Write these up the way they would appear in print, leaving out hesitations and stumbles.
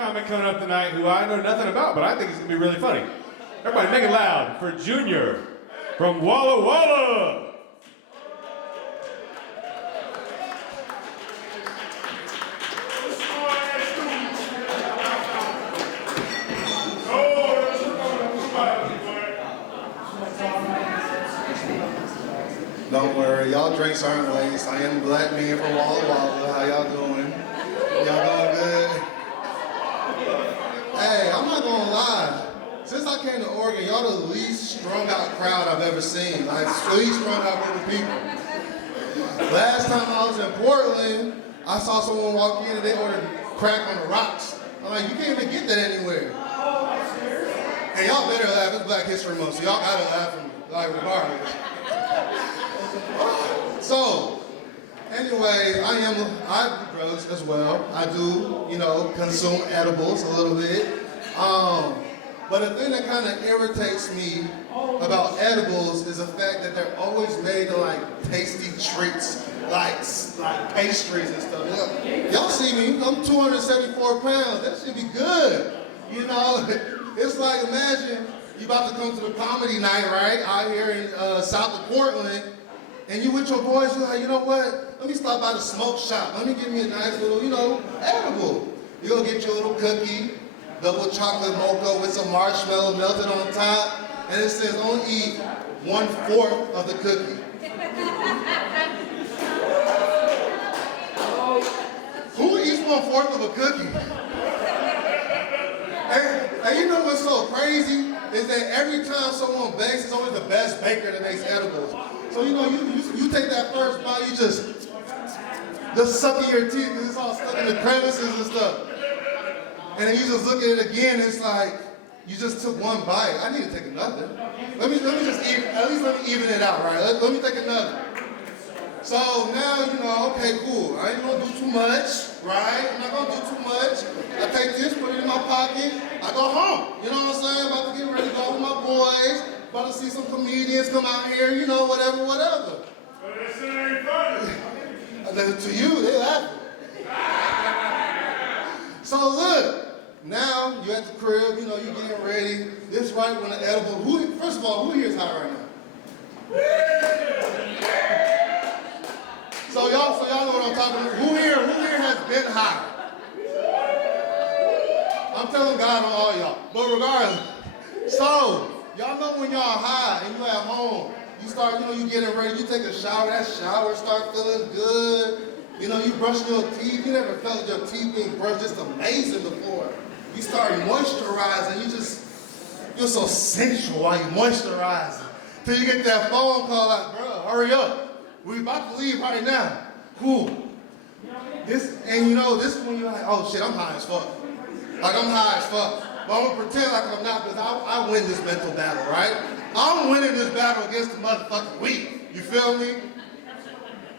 comic coming up tonight who I know nothing about, but I think he's going to be really funny. Everybody make it loud for Junior from Walla Walla. Don't worry, y'all drinks aren't waste. I am Black Man from Walla Walla. How y'all doing? Y'all doing good? Hey, I'm not gonna lie. Since I came to Oregon, y'all the least strung out crowd I've ever seen. Like, least strung out group of people. Last time I was in Portland, I saw someone walk in and they ordered crack on the rocks. I'm like, you can't even get that anywhere. And y'all better laugh. It's Black History Month, so y'all gotta laugh from, like, regardless. So, anyway, I do drugs as well. I do, consume edibles a little bit. But the thing that kind of irritates me about edibles is the fact that they're always made of like tasty treats, like pastries and stuff. Y'all see me, I'm 274 pounds. That should be good. It's like, imagine you about to come to the comedy night, right? Out here in south of Portland. And you with your boys, you're like, you know what? Let me stop by the smoke shop. Let me give me a nice little, edible. You're gonna get your little cookie, double chocolate mocha with some marshmallow melted on top, and it says only eat 1/4 of the cookie. Who eats 1/4 of a cookie? And you know what's so crazy? Is that every time someone bakes, it's always the best baker that makes edibles. So you take that first bite, you just suck in your teeth because it's all stuck in the crevices and stuff. And then you just look at it again, it's like you just took one bite. I need to take another. Let me just at least let me even it out, right? Let me take another. So now, okay, cool. I ain't gonna do too much, right? I'm not gonna do too much. I take this, put it in my pocket, I go home. You know what I'm saying? About to get ready to go with my boys. About to see some comedians come out here, whatever. But this ain't funny. To you, they laughing. So look, now you at the crib, you getting ready. This right when the edible, first of all, who here is high right now? So y'all know what I'm talking about. Who here has been high? I'm telling God on all y'all. But regardless, so y'all know when y'all high and you at home, you start, you getting ready, you take a shower, that shower start feeling good. You brushing your teeth, you never felt your teeth being brushed just amazing before. You start moisturizing, you're so sensual while you moisturizing. Till you get that phone call like, bro, hurry up. We about to leave right now. Cool. This is when you're like, oh shit, I'm high as fuck. Like I'm high as fuck. But I'm gonna pretend like I'm not because I win this mental battle, right? I'm winning this battle against the motherfucking weed. You feel me?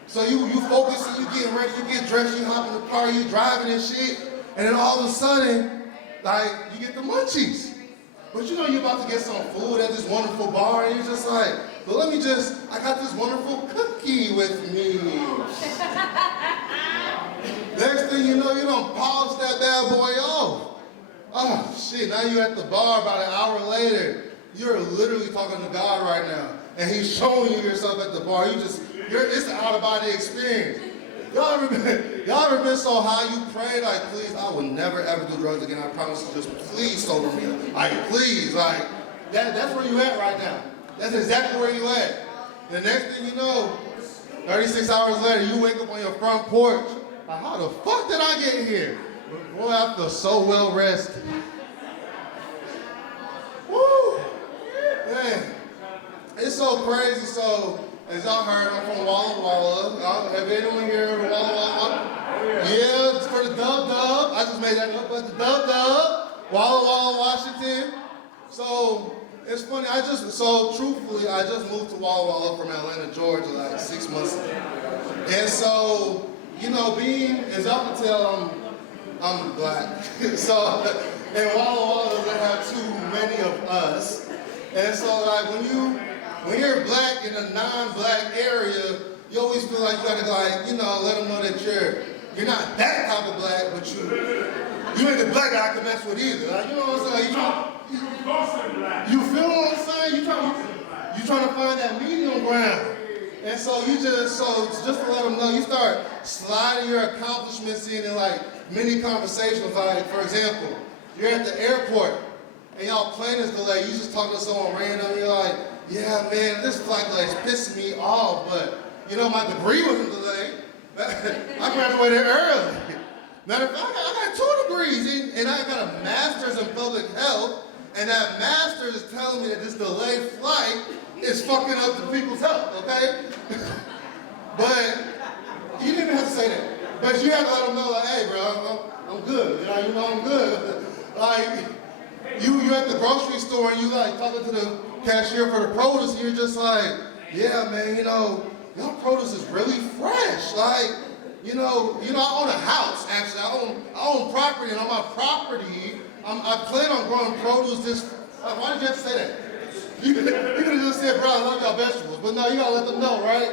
So you focus and you getting ready, you get dressed, you hop in the car, you driving and shit, and then all of a sudden, like, you get the munchies. But you're about to get some food at this wonderful bar, and you're just like, but I got this wonderful cookie with me. Next thing you know, you done polish that bad boy off. Oh shit, now you're at the bar about an hour later. You're literally talking to God right now. And he's showing you yourself at the bar. It's an out-of-body experience. Y'all ever been so high you prayed, like, please, I will never ever do drugs again. I promise you, just please sober me. Like, please, like, that's where you at right now. That's exactly where you at. The next thing you know, 36 hours later, you wake up on your front porch. Like, how the fuck did I get here? But boy, I feel so well rested. Woo! Man, it's so crazy. So, as y'all heard, I'm from Walla Walla. Have anyone here heard of Walla Walla? Yeah, it's for the Dub Dub. I just made that up, but the Dub Dub, Walla Walla, Washington. So, it's funny, truthfully, I just moved to Walla Walla from Atlanta, Georgia, like 6 months ago. And so, being, as y'all can tell, I'm black. So, and Walla Walla doesn't have too many of us. And so, like, when you're black in a non-black area, you always feel like you gotta, like, let them know that you're not that type of black, but You ain't the black guy I can mess with either. Like, you know what I'm saying? You feel what I'm saying? You trying to find that medium ground. And so just to let them know, you start sliding your accomplishments in like mini conversations. Like, for example, you're at the airport and y'all plane is delayed. You just talking to someone random. You're like, yeah, man, this flight delay is pissing me off, but you know, my degree wasn't delayed. I graduated early. Matter of fact, I got 2 degrees and I got a master's in public health, and that master's is telling me that this delayed flight is fucking up the people's health, okay? But you didn't even have to say that. But you have to let them know, like, hey, bro, I'm good. You know I'm good. Like, you at the grocery store and you like talking to the cashier for the produce, and you're just like, yeah, man, you know, your produce is really fresh. Like, you know, I own a house, actually. I own property, and on my property, I plan on growing produce this. Why did you have to say that? You could have just said, bro, I love y'all vegetables. But no, you gotta let them know, right?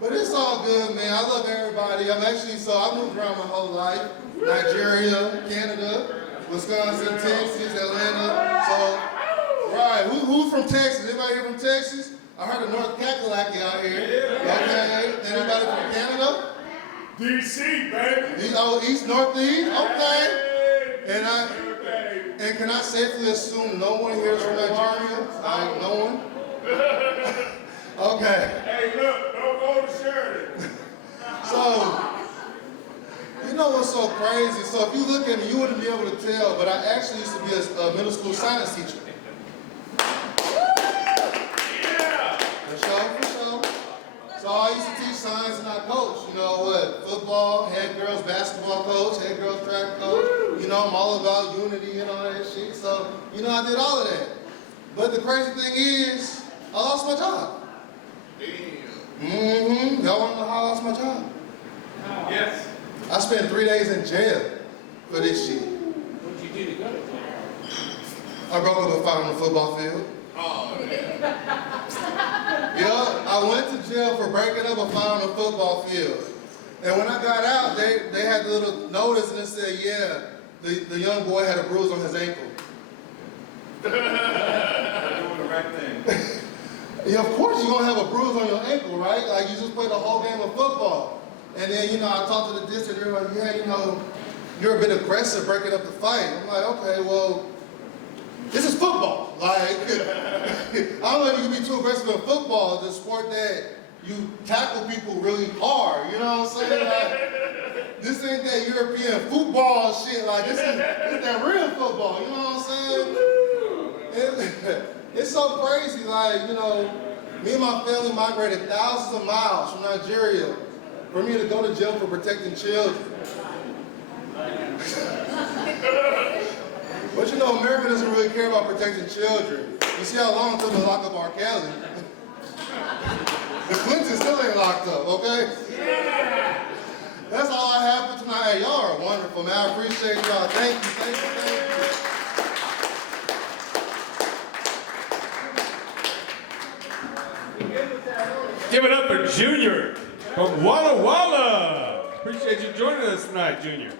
But it's all good, man. I love everybody. I moved around my whole life. Nigeria, Canada, Wisconsin, Texas, Atlanta. So, right, who's from Texas? Anybody here from Texas? I heard of North Kakalaki out here. Okay. Anybody from Canada? DC, baby. East, Northeast? Okay. And can I safely assume no one here is from Nigeria? Like, no one? Okay. Hey, look, don't go to Sheridan. So, you know what's so crazy? So if you look at me, you wouldn't be able to tell, but I actually used to be a middle school science teacher. For sure. So I used to teach science and I coach. You know what? Football, head girls basketball coach, head girls track coach. You know, I'm all about unity and all that shit. So, you know, I did all of that. But the crazy thing is, I lost my job. Mm-hmm. Y'all want to know how I lost my job? Yes. I spent 3 days in jail for this shit. What'd you do to go to jail? I broke up a fight on the football field. Oh, man. Yeah, I went to jail for breaking up a fight on the football field. And when I got out, they had the little notice and it said, yeah, the young boy had a bruise on his ankle. Doing the right thing. Yeah, of course you're gonna have a bruise on your ankle, right? Like you just played a whole game of football. And then, you know, I talked to the district, they're like, yeah, you know, you're a bit aggressive breaking up the fight. I'm like, okay, well, this is football. Like, I don't know if you can be too aggressive in football, the sport that you tackle people really hard, you know what I'm saying? Like, this ain't that European football shit, like this is that real football, you know what I'm saying? It's so crazy, like, you know, me and my family migrated thousands of miles from Nigeria for me to go to jail for protecting children. But you know, America doesn't really care about protecting children. You see how long it took to lock up R. Kelly? The Clintons still ain't locked up, okay? Yeah. That's all I have for tonight. Hey, y'all are wonderful, man. I appreciate y'all. Thank you. Give it up for Junior from Walla Walla. Appreciate you joining us tonight, Junior.